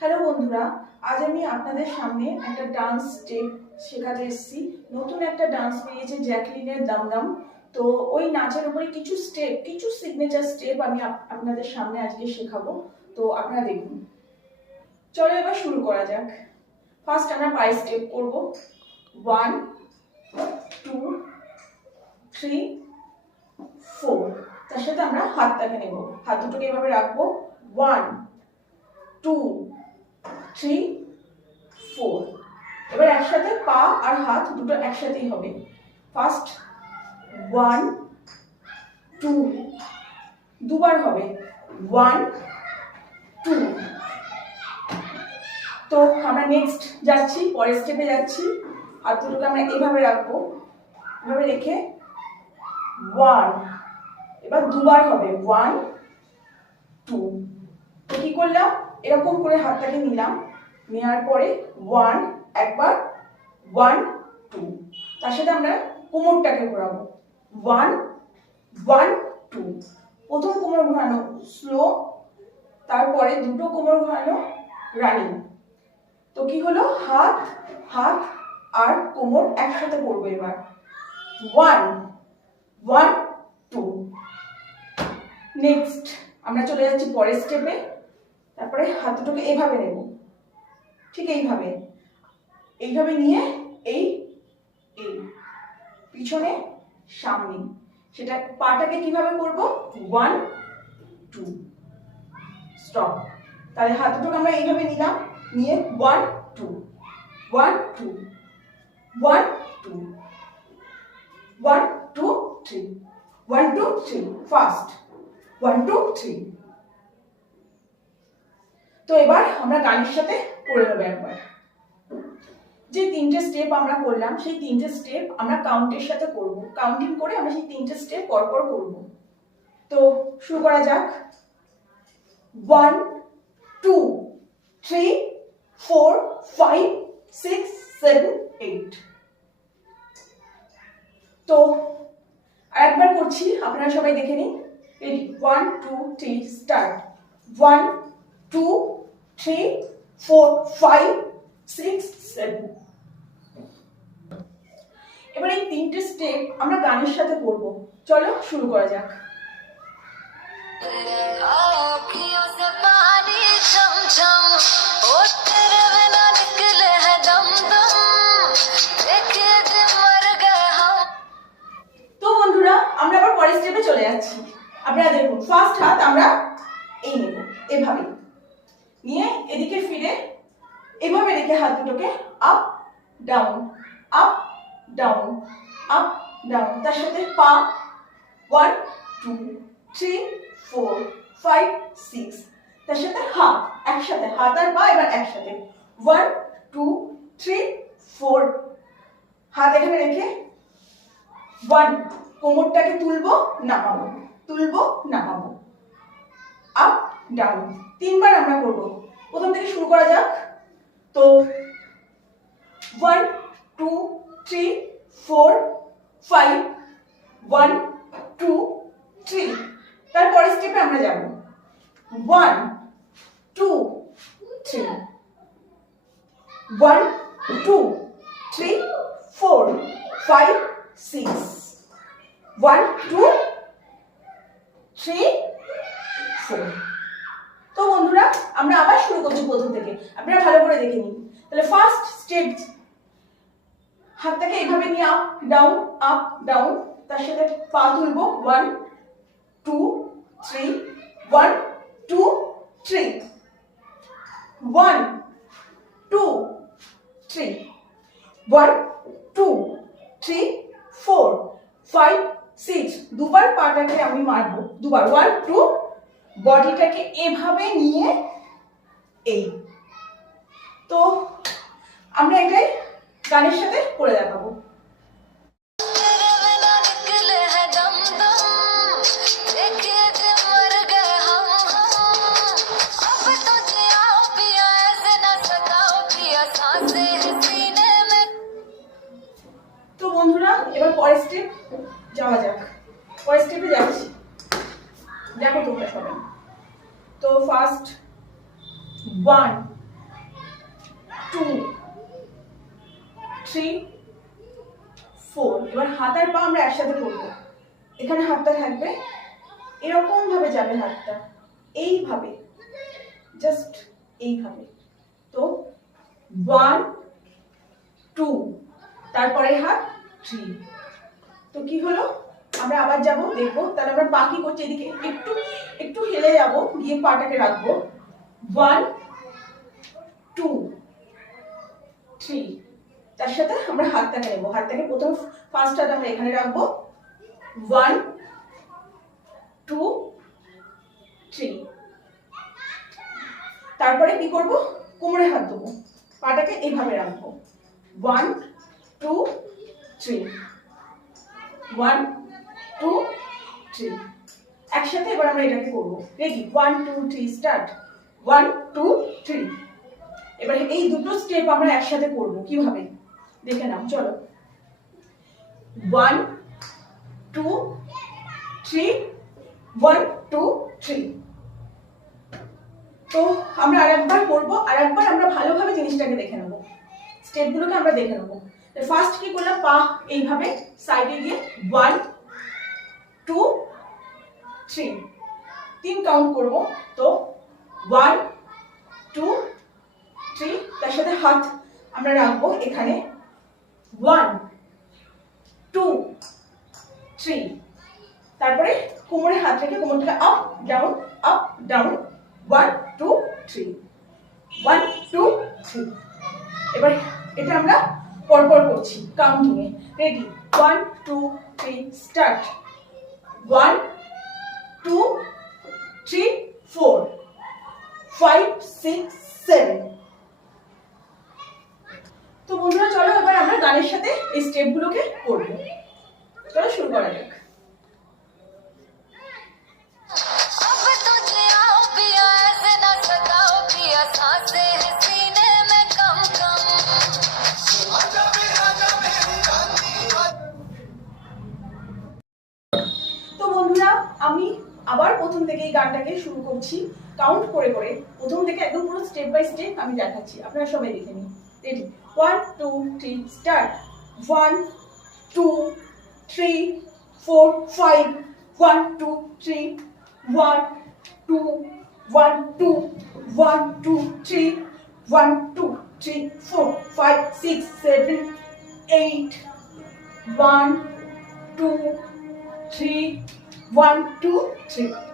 Hello বন্ধুরা, আজ আমি আপনাদের সামনে একটা ডান্স স্টেপ শেখাতে এসেছি। নতুন একটা ডান্স বেরিয়েছে জ্যাকলিনের দামদাম। তো ওই নাচের উপরে কিছু সিগনেচার স্টেপ আমি আপনাদের সামনে আজকে শেখাবো। তো আপনারা দেখুন। চলো এবার শুরু করা যাক। ফার্স্ট আমরা পায়ে স্টেপ করব। 1 2 3 4। তার সাথে আমরা হাতটাকে নেব, হাত দুটোকে এভাবে রাখবো। 1 2 3 4। এবার একসাথে পা আর হাত দুটো একসাথেই হবে। ফার্স্ট 1 2, দুবার হবে 1 2। তো আমরা নেক্সট যাচ্ছি, পরের স্টেপে যাচ্ছি। হাত দুটোকে আমরা এভাবে রাখবো, এভাবে রেখে 1। এবার দুবার হবে 1 2। তো কি করলাম, এরকম করে হাতটাকে নিলাম, নেওয়ার পরে 1 একবার 1 2। তার সাথে আমরা কোমরটাকে ঘোরাবো 1 1 2। প্রথম কোমর ঘোরানো স্লো, তারপরে দুটো কোমর ঘোরানো রানিং। তো কি হলো, হাত হাত আর কোমর একসাথে করবো। এবার 1 1 2। নেক্সট আমরা চলে যাচ্ছি পরের স্টেপে। তারপরে হাত দুটোকে এইভাবে নেব, ঠিক এইভাবে নিয়ে এই এই পিছনে সামনে, সেটা পাটাকে কিভাবে করব 1 2 স্টপ। তাহলে হাত দুটোকে আমরা এইভাবে নিলাম, নিয়ে 1 2 1 2 1 2 1 2 3 1 2 3। ফার্স্ট 1 2 3। তো এবার আমরা গানের সাথে করে নেব একবার। যে তিনটে স্টেপ আমরা করলাম, সেই তিনটে স্টেপ আমরা কাউন্টের সাথে করব। কাউন্টিং করে আমরা সেই তিনটে স্টেপ পরপর করব। তো শুরু করা যাক। 1 2 3 4 5 6 7 8। তো আরেকবার করছি, আপনারা সবাই দেখে নিন। Ready, 1 2 3 start. 1 2 3 4 5 6 7। এবার এই তিনটে স্টেপ আমরা গানের সাথে করব। চলো শুরু করা যাক। তো বন্ধুরা, আমরা আবার পরের স্টেপে চলে যাচ্ছি। আপনারা দেখুন, ফার্স্ট হাত আমরা এই নেব, এভাবে নিয়ে এদিকে ফিরে এভাবে রেখে হাত দুটোকে up down up down up down. তার সাথে পা 1 2 3 4 5 6। তার সাথে হাত একসাথে, হাত আর পা এবার একসাথে 1 2 3 4। হাত এখানে রেখে 1, কোমরটাকে তুলবো নামাবো, তুলবো নামাবো, আপ ডাউন। তিনবার আমরা করব। প্রথম থেকে শুরু করা যাক। তো 1 2 3 4 5 1 2 3। তারপরে স্টেপে আমরা যাব 1 2 3 1 2 3 4 5 6 1 2 3 4। তো বন্ধুরা, আমরা আবার শুরু করছি প্রথম থেকে, আপনারা ভালো করে দেখে নিন। তাহলে ফার্স্ট স্টেপ, হাতটাকে এইভাবে নিয়ে আপ ডাউন। তার সাথে পা তুলবো 1 2 3 1 2 3 1 2 3 1 2 3 4 5 6। দুবার পাটাকে আমি মারবো, দুবার 1 2। বডিটাকে এভাবে নিয়ে এই। তো আমরা এটাই গানের সাথে করে দেখাবো। তো বন্ধুরা, এবার পরের স্টেপ যাওয়া যাক। পরের স্টেপে যাচ্ছি, দেখো তোমরা সবাই। তো ফার্স্ট 1 2 3 4। এবার হাত আর পা আমরা একসাথে করব। এখানে হাতটা থাকবে, এরকম ভাবে যাবে হাতটা, এইভাবে, জাস্ট এইভাবে। তো 1 2, তারপরে হাত 3। তো কি হলো, আমরা আবার যাব, দেখবো। তাহলে আমরা পা কি করছি, এদিকে একটু একটু হেলে যাব, গিয়ে পাটাকে রাখবো। 1 2 3, তার সাথে আমরা হাতটাকে নেবো। হাতটাকে প্রথম ফার্স্ট হাত আমরা এখানে রাখবো। 1 2 3। তারপরে কি করব, কোমরে হাত দেবো, পাটাকে এইভাবে রাখবো। 1 2 3, 1 2 3। একসাথে এবার আমরা এটাকে করবো। Ready, 1 2 3 start. 1 2 3। এবার এই দুটো স্টেপ আমরা একসাথে করবো, কিভাবে দেখে নাও, চলো। 1 2 3, 1 2 3। তো আমরা আরেকবার করবো, আরেকবার আমরা ভালোভাবে জিনিসটাকে দেখে নেবো, স্টেপগুলোকে আমরা দেখে নেবো। ফার্স্ট কি করলাম, পা এইভাবে সাইডে গিয়ে 1 2 3, 3 কাউন্ট করবো। তো 1 2 3, তার সাথে হাত আমরা রাখবো এখানে। 1 2 3, তারপরে কোমরে হাত রেখে কোমরটাকে আপ ডাউন আপ ডাউন। 1 2 3, 1 2 3। এবার এটা আমরা পরপর করছি কাউন্টিং এ। Ready, 1 2 3 start. 1 2 3 4 5 6 7। তো বন্ধুরা চলো এবার আমরা গানের সাথে এই স্টেপগুলোকে করব। চলো শুরু করা যাক। তো বন্ধুরা আমি আবার প্রথম থেকে এই গানটাকে শুরু করছি, কাউন্ট করে করে প্রথম থেকে একদম পুরো স্টেপ বাই স্টেপ আমি দেখাচ্ছি, আপনারা সবাই দেখে নিন। Ready, 1 2 3 start. 1 2 3 4 5 1 2 3 1 2 1 2 1 2 3 1 2 3 4 5 6 7 8 1 2 3 1 2 3।